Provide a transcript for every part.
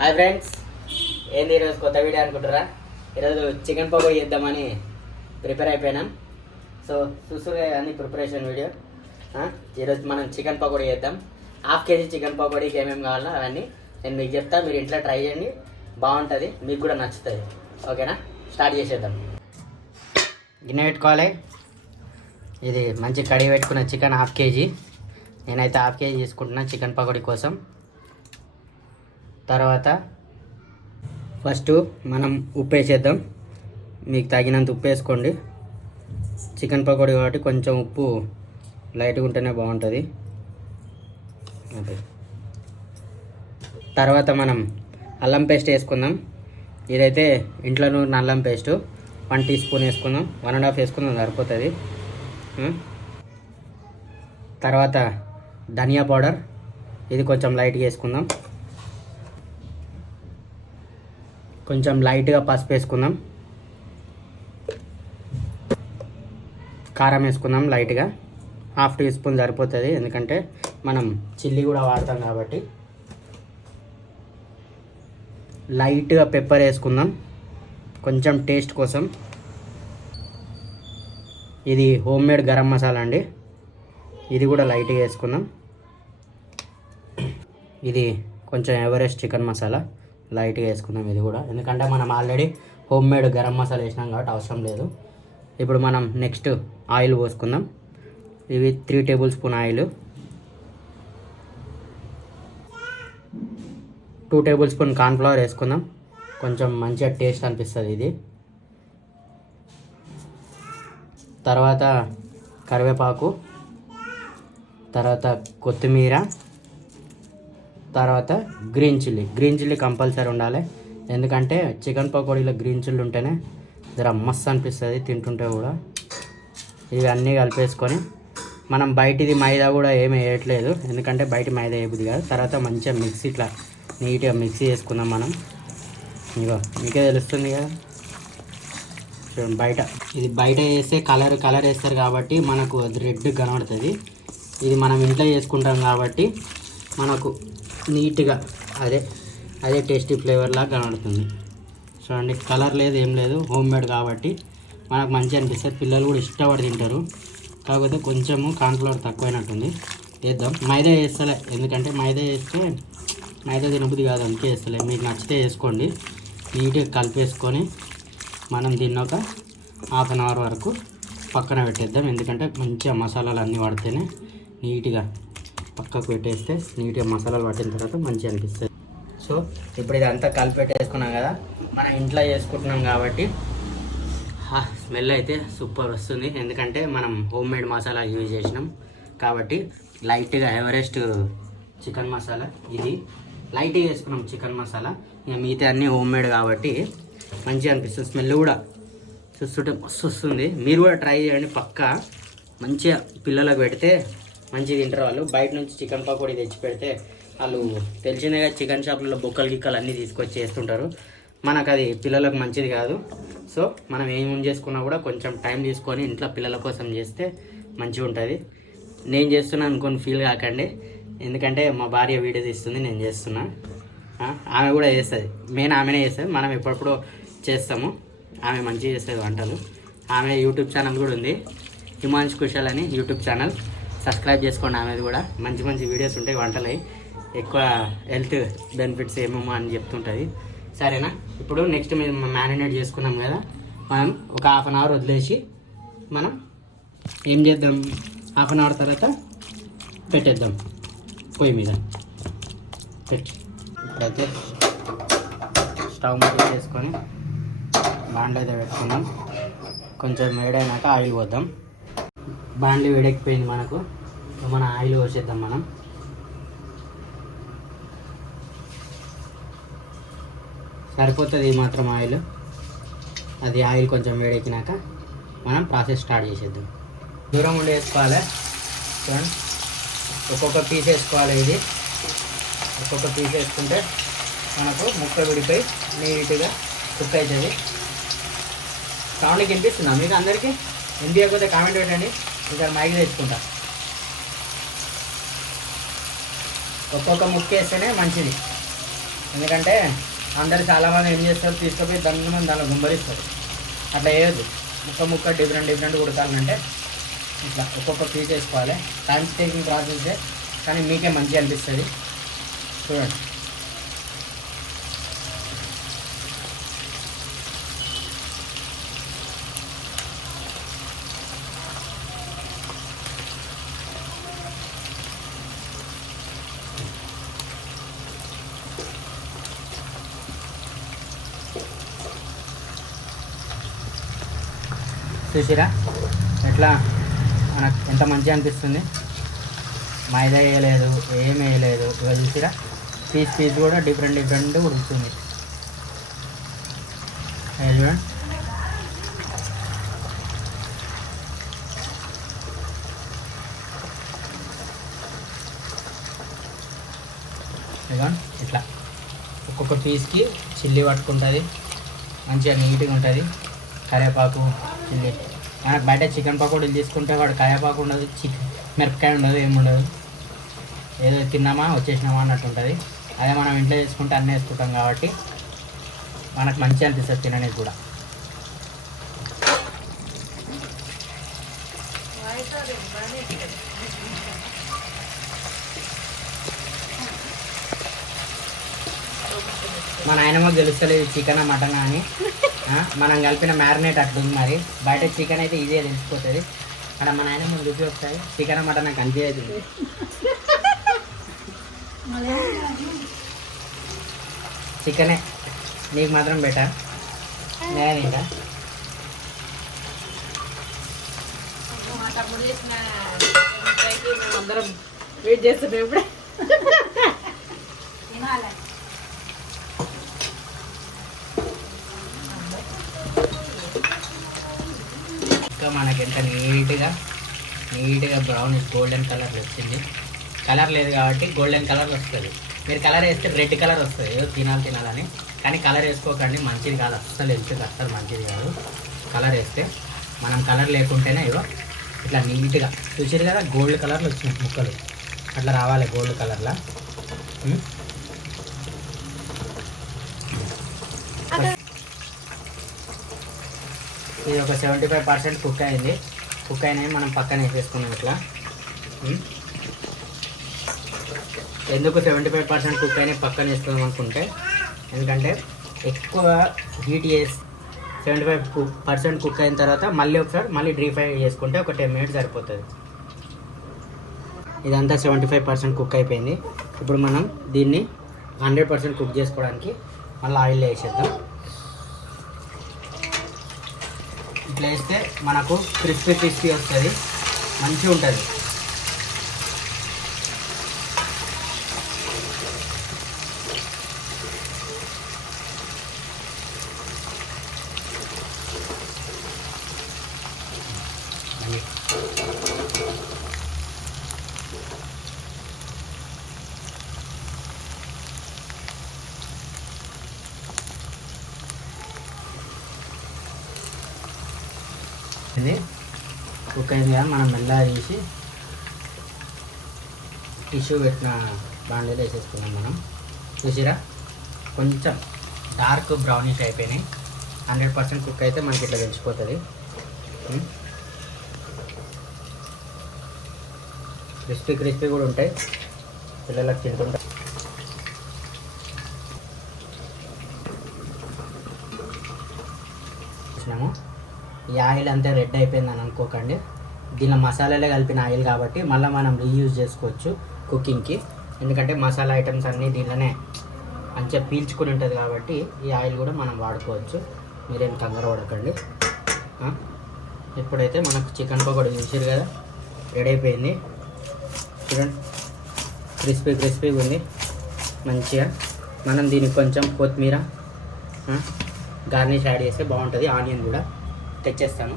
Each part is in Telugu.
హాయ్ ఫ్రెండ్స్, ఏంది ఈరోజు కొత్త వీడియో అనుకుంటారా? ఈరోజు చికెన్ పకోడీ చేద్దామని ప్రిపేర్ అయిపోయినాం. సో చూసుగా అన్ని ప్రిపరేషన్ వీడియో. ఈరోజు మనం చికెన్ పకోడీ చేద్దాం. హాఫ్ కేజీ చికెన్ పకోడీకి ఏమేమి కావాలో అవన్నీ నేను మీకు చెప్తా. మీరు ఇంట్లో ట్రై చేయండి, బాగుంటుంది, మీకు కూడా నచ్చుతుంది. ఓకేనా? స్టార్ట్ చేసేద్దాం. గిన్నె పెట్టుకోవాలి. ఇది మంచి కడిగి పెట్టుకున్న చికెన్ హాఫ్ కేజీ. నేనైతే హాఫ్ కేజీ తీసుకుంటున్నా చికెన్ పకోడీ కోసం. తర్వాత ఫస్ట్ మనం ఉప్పు వేసేద్దాం. మీకు తగినంత ఉప్పు వేసుకోండి. చికెన్ పకోడీ కాబట్టి కొంచెం ఉప్పు లైట్గా ఉంటేనే బాగుంటుంది. అదే తర్వాత మనం అల్లం పేస్ట్ వేసుకుందాం. ఇదైతే ఇంట్లో నూరిన అల్లం పేస్టు 1 టీ స్పూన్ వేసుకుందాం. 1.5 వేసుకుందాం, సరిపోతుంది. తర్వాత ధనియా పౌడర్, ఇది కొంచెం లైట్గా వేసుకుందాం. కొంచెం లైట్గా పసుపు వేసుకుందాం. కారం వేసుకుందాం లైట్గా, 1/2 టీ స్పూన్ సరిపోతుంది, ఎందుకంటే మనం చిల్లీ కూడా వాడతాం కాబట్టి. లైట్గా పెప్పర్ వేసుకుందాం కొంచెం టేస్ట్ కోసం. ఇది హోమ్ మేడ్ గరం మసాలా అండి, ఇది కూడా లైట్గా వేసుకుందాం. ఇది కొంచెం ఎవరెస్ట్ చికెన్ మసాలా లైట్గా వేసుకుందాం ఇది కూడా, ఎందుకంటే మనం already home made garam masala వేసినాం కాబట్టి అవసరం లేదు. ఇప్పుడు మనం నెక్స్ట్ ఆయిల్ పోసుకుందాం. ఇవి 3 table spoon oil, 2 table spoon cornflour వేసుకుందాం. కొంచెం మంచిగా టేస్ట్ అనిపిస్తుంది ఇది. తర్వాత కరివేపాకు, తర్వాత కొత్తిమీర, తర్వాత గ్రీన్ చిల్లీ కంపల్సరీ ఉండాలి, ఎందుకంటే చికెన్ పకోడీలో గ్రీన్ చిల్లీ ఉంటేనే జర మస్తు అనిపిస్తుంది తింటుంటే కూడా. ఇవన్నీ కలిపేసుకొని మనం బయటిది మైదా కూడా ఏమి వేయట్లేదు, ఎందుకంటే బయట మైదా వేయబుద్ది కాదు. తర్వాత మంచిగా మిక్సీ ఇట్లా నీట్గా మిక్సీ చేసుకుందాం మనం. ఇగో మీకే తెలుస్తుంది కదా, చూడండి బయట ఇది బయట వేస్తే కలర్ వేస్తారు కాబట్టి మనకు అది రెడ్ కనబడుతుంది. ఇది మనం ఇంట్లో చేసుకుంటాం కాబట్టి మనకు నీట్గా అదే టేస్టీ ఫ్లేవర్లా కనబడుతుంది. చూడండి, కలర్ లేదు ఏం లేదు, హోమ్ మేడ్ కాబట్టి మనకు మంచిగా అనిపిస్తుంది. పిల్లలు కూడా ఇష్టపడి తింటారు. కాకపోతే కొంచెము కార్న్ఫ్లవర్ తక్కువైనట్టుంది, వేద్దాం. మైదా వేస్తలే, ఎందుకంటే మైదా వేస్తే మైదా తినబుద్ధి కాదు, అందుకే వేస్తలే. మీకు నచ్చితే వేసుకోండి. నీట్గా కలిపేసుకొని మనం దీన్ని ఒక 1/2 అవర్ వరకు పక్కన పెట్టేద్దాం, ఎందుకంటే మంచిగా మసాలాలు అన్నీ పడితేనే నీట్గా పక్కకు పెట్టేస్తే నీట్గా మసాలాలు పట్టిన తర్వాత మంచిగా అనిపిస్తుంది. సో ఇప్పుడు ఇదంతా కలిపి పెట్టేసుకున్నాం కదా, మనం ఇంట్లో చేసుకుంటున్నాం కాబట్టి స్మెల్ అయితే సూపర్ వస్తుంది, ఎందుకంటే మనం హోమ్ మేడ్ మసాలా యూజ్ చేసినాం కాబట్టి. లైట్గా ఎవరెస్ట్ చికెన్ మసాలా, ఇది లైట్గా వేసుకున్నాం చికెన్ మసాలా. ఇక మిగతా అన్నీ హోమ్ మేడ్ కాబట్టి మంచిగా అనిపిస్తుంది. స్మెల్ కూడా చూస్తుంటే మస్తు వస్తుంది. మీరు కూడా ట్రై చేయండి పక్కా. మంచిగా పిల్లలకు పెడితే మంచిగా తింటారు వాళ్ళు. బయట నుంచి చికెన్ పకోడీ తెచ్చి పెడితే వాళ్ళు తెలిసినగా చికెన్ షాప్లలో బొక్కలు గిక్కలు అన్నీ తీసుకొచ్చి చేస్తుంటారు. మనకు అది పిల్లలకు మంచిది కాదు. సో మనం ఏం చేసుకున్నా కూడా కొంచెం టైం తీసుకొని ఇంట్లో పిల్లల కోసం చేస్తే మంచిగా ఉంటుంది. నేను చేస్తున్నాను అనుకొని ఫీల్ కాకండి, ఎందుకంటే మా భార్య వీడియో తీస్తుంది, నేను చేస్తున్నా. ఆమె కూడా చేస్తుంది, మెయిన్ ఆమెనే చేస్తుంది. మనం ఎప్పుడప్పుడు చేస్తాము. ఆమె మంచిగా చేస్తుంది వంటలు. ఆమె యూట్యూబ్ ఛానల్ కూడా ఉంది, హిమాంష్ కుశల్ అని యూట్యూబ్ ఛానల్. సబ్స్క్రైబ్ చేసుకోండి. ఆమెది కూడా మంచి మంచి వీడియోస్ ఉంటాయి వంటలు, ఎక్కువ హెల్త్ బెనిఫిట్స్ ఏమేమో అని చెప్తుంటుంది. సరేనా? ఇప్పుడు నెక్స్ట్ మేము మ్యారినేట్ చేసుకున్నాం కదా, మనం ఒక 1/2 అవర్ వదిలేసి మనం ఏం చేద్దాం, 1/2 అవర్ తర్వాత పెట్టేద్దాం పొయ్యి మీద పెట్టి. ఇప్పుడైతే స్టవ్ మీద చేసుకొని బాండ్లు అయితే పెట్టుకుందాం. కొంచెం వేడైనాక ఆయిల్ పోద్దాం. బాండ్లు వేడెక్కిపోయింది మనకు, మన ఆయిల్ పోసేద్దాం మనం. సరిపోతుంది మాత్రం ఆయిల్. అది ఆయిల్ కొంచెం వేడెక్కినాక మనం ప్రాసెస్ స్టార్ట్ చేసేద్దాం. దూరం ఉండి వేసుకోవాలి. చూడండి, ఒక్కొక్క పీస్ వేసుకోవాలి. ఇది ఒక్కొక్క పీస్ వేసుకుంటే మనకు ముక్క విడిపోయి నీట్గా కుక్ అవుతుంది. సౌండ్కి వినిపిస్తుందా మీకు అందరికీ? వినిపించకపోతే కామెంట్ పెట్టండి, ఇక్కడ మైక్ తెచ్చుకుంటా. ఒక్కొక్క ముక్క వేస్తేనే మంచిది. ఎందుకంటే అందరు చాలామంది ఏం చేస్తారు, తీసుకుపోయి దాన్ని దానిలో గుంబరిస్తారు. అట్లా వేయద్దు. ముక్క డిఫరెంట్ ఉడకాలంటే ఇట్లా ఒక్కొక్క పీస్ వేసుకోవాలి. టైం టేకింగ్ ప్రాసెస్, కానీ మీకే మంచిగా అనిపిస్తుంది. చూడండి. చూసిరా ఎట్లా మనకు ఎంత మంచిగా అనిపిస్తుంది. మైదా వేయలేదు, ఏం వేయలేదు. ఇక చూసిరా పీస్ కూడా డిఫరెంట్ ఉడుకుతుంది. చూడండి. ఇదిగోండి ఇట్లా ఒక్కొక్క పీస్కి చిల్లీ పట్టుకుంటుంది, మంచిగా నీట్గా ఉంటుంది. కరివేపాకు, చిల్లీ. మనకు బయట చికెన్ పకోడీలు తీసుకుంటే వాడు కరివేపాకు ఉండదు, మిరపకాయ ఉండదు, ఏముండదు. ఏదో తిన్నామా వచ్చేసినామా అన్నట్టు ఉంటుంది. అదే మనం ఇంట్లో చేసుకుంటే అన్నీ వేసుకుంటాం కాబట్టి మనకు మంచిగా అనిపిస్తుంది తినడానికి కూడా. మా నాయనమ్మకు తెలుస్తలేదు చికెన్ మటన్ అని. మనం కలిపిన మ్యారినేట్ అట్లుంది. మరి బయట చికెన్ అయితే ఈజీగా తెలిసిపోతుంది. అక్కడ మా నాయనమ్మ రుచి వస్తాయి. చికెన్ మటన్ నాకు అనిపించదు. చికెనే నీకు మాత్రం బెటర్. నేను ఇంకా అందరం వెయిట్ చేస్తున్నాం ఇప్పుడే. ఇంకా మనకి ఎంత నీట్గా బ్రౌనిష్ గోల్డెన్ కలర్ వచ్చింది. కలర్ లేదు కాబట్టి గోల్డెన్ కలర్ వస్తుంది. మీరు కలర్ వేస్తే రెడ్ కలర్ వస్తుంది, ఏదో తినాలని. కానీ కలర్ వేసుకోకండి, మంచిది కాదు. అస్సలు మంచిది కాదు కలర్ వేస్తే. మనం కలర్ లేకుంటేనే ఇగో ఇట్లా నీట్గా చూసారు కదా, గోల్డ్ కలర్లో వచ్చినాయి ముక్కలు. అట్లా రావాలి గోల్డ్ కలర్లో. ఇది ఒక 75% కుక్ అయింది. కుక్ అయినవి మనం పక్కన వేసేసుకున్నాం ఇట్లా. ఎందుకు 75% కుక్ అయినా పక్కన వేసుకుందాం అనుకుంటే, ఎందుకంటే ఎక్కువ హీట్ చేసి 75% కుక్ అయిన తర్వాత మళ్ళీ డీప్ ఫ్రై చేసుకుంటే ఒక 10 minutes సరిపోతుంది. ఇదంతా 75% కుక్ అయిపోయింది. ఇప్పుడు మనం దీన్ని 100% కుక్ చేసుకోవడానికి మళ్ళీ ఆయిల్ వేసేద్దాం. ఇట్లా వేస్తే మనకు క్రిస్పీ వస్తుంది, మంచిగా ఉంటుంది. ఇది కుక్ అయింది కదా, మనం మెల్లగా తీసి టిష్యూ పెట్టిన బాండీలో వేసేసుకున్నాం మనం. చూసిరా కొంచెం డార్క్ బ్రౌనిష్ అయిపోయినాయి. 100% కుక్ అయితే మనకి ఇట్లా తెలిసిపోతుంది. క్రిస్పీ కూడా ఉంటాయి, పిల్లలకు తింటుంటారు. ఈ ఆయిల్ అంతా రెడ్ అయిపోయిందని అనుకోకండి. దీనిలో మసాలాలే కలిపిన ఆయిల్ కాబట్టి మళ్ళీ మనం రీయూజ్ చేసుకోవచ్చు కుకింగ్కి. ఎందుకంటే మసాలా ఐటమ్స్ అన్నీ దీనిలోనే మంచిగా పీల్చుకుని ఉంటుంది కాబట్టి ఈ ఆయిల్ కూడా మనం వాడుకోవచ్చు. మీరేం కంగారు పడకండి. ఇప్పుడైతే మనకు చికెన్ పకోడీ చూసారు కదా, రెడీ అయిపోయింది. చూడండి క్రిస్పీగా ఉంది మంచిగా. మనం దీనికి కొంచెం కొత్తిమీర గార్నిష్ యాడ్ చేస్తే బాగుంటుంది. ఆనియన్ కూడా తెచ్చేస్తాను.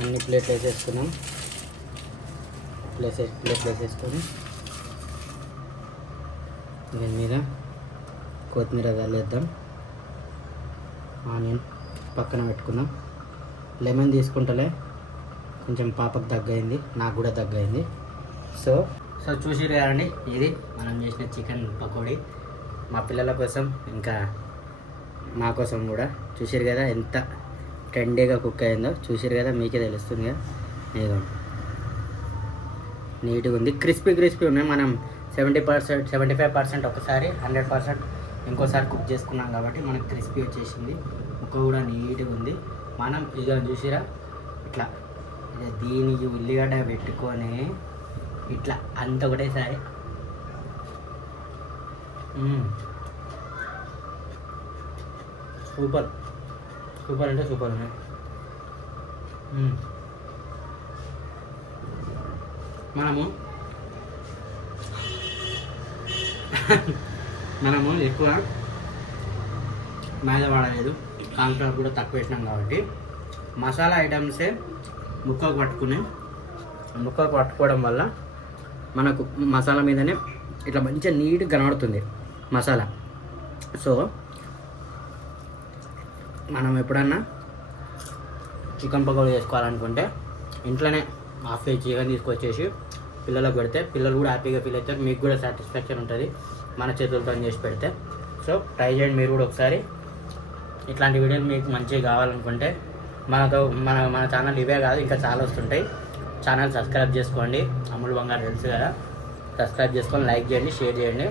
అన్ని ప్లేట్లు వేసేసుకున్నాం. ప్లేస్ వేసుకొని దీని మీద కొత్తిమీర చల్లేద్దాం. ఆనియన్ పక్కన పెట్టుకుందాం. లెమన్ తీసుకుంటలే కొంచెం పాపకు దగ్గయింది, నాకు కూడా దగ్గయింది. సో చూసిరు కదండి, ఇది మనం చేసిన చికెన్ పకోడీ మా పిల్లల కోసం ఇంకా మా కోసం కూడా. చూసిరు కదా ఎంత టెండీగా కుక్ అయిందో, చూసిరు కదా, మీకే తెలుస్తుంది కదా. ఏదో నీట్గా ఉంది, క్రిస్పీ ఉన్నాయి. మనం 70%, 75% ఒకసారి, 100% ఇంకోసారి కుక్ చేసుకున్నాం కాబట్టి మనకు క్రిస్పీ వచ్చేసింది. ముక్క కూడా నీట్గా ఉంది. మనం ఇక చూసిరా ఇట్లా దీనికి ఉల్లిగడ్డ పెట్టుకొని ఇట్లా అంత ఒకటేసారి సూపర్ అంటే సూపర్ ఉన్నాయి. మనము ఎక్కువ మైదా వాడలేదు, కాన్ఫ్లవర్ కూడా తక్కువ వేసినాం కాబట్టి మసాలా ఐటమ్సే ముక్కకు పట్టుకోవడం వల్ల మనకు మసాలా మీదనే ఇట్లా మంచిగా నీట్గా కనబడుతుంది మసాలా. సో మనం ఎప్పుడన్నా చికెన్ పకోడీ చేసుకోవాలనుకుంటే ఇంట్లోనే హాఫ్ కేజీ చికెన్ తీసుకొచ్చేసి పిల్లలకు పెడితే పిల్లలు కూడా హ్యాపీగా ఫీల్ అవుతారు, మీకు కూడా సాటిస్ఫాక్షన్ ఉంటుంది మన చేతులతో చేసి పెడితే. సో ట్రై చేయండి మీరు కూడా ఒకసారి. ఇట్లాంటి వీడియోలు మీకు మంచిగా కావాలనుకుంటే మన ఛానల్ ఇవే కాదు ఇంకా చాలా వస్తుంటాయి. ఛానల్ సబ్స్క్రైబ్ చేసుకోండి, అమ్ములు బంగారు తెలుసు కదా, సబ్స్క్రైబ్ చేసుకొని లైక్ చేయండి, షేర్ చేయండి,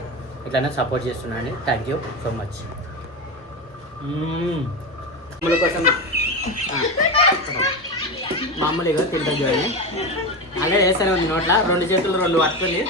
ఇట్లానే సపోర్ట్ చేస్తున్నాండి. Thank you so much. అమ్ముల కోసం మామూలుగా తింటాం చూడండి, అలాగే వేస్తూనే ఉంది నోట్ల, 2 చేతులు 2 పట్టుకొని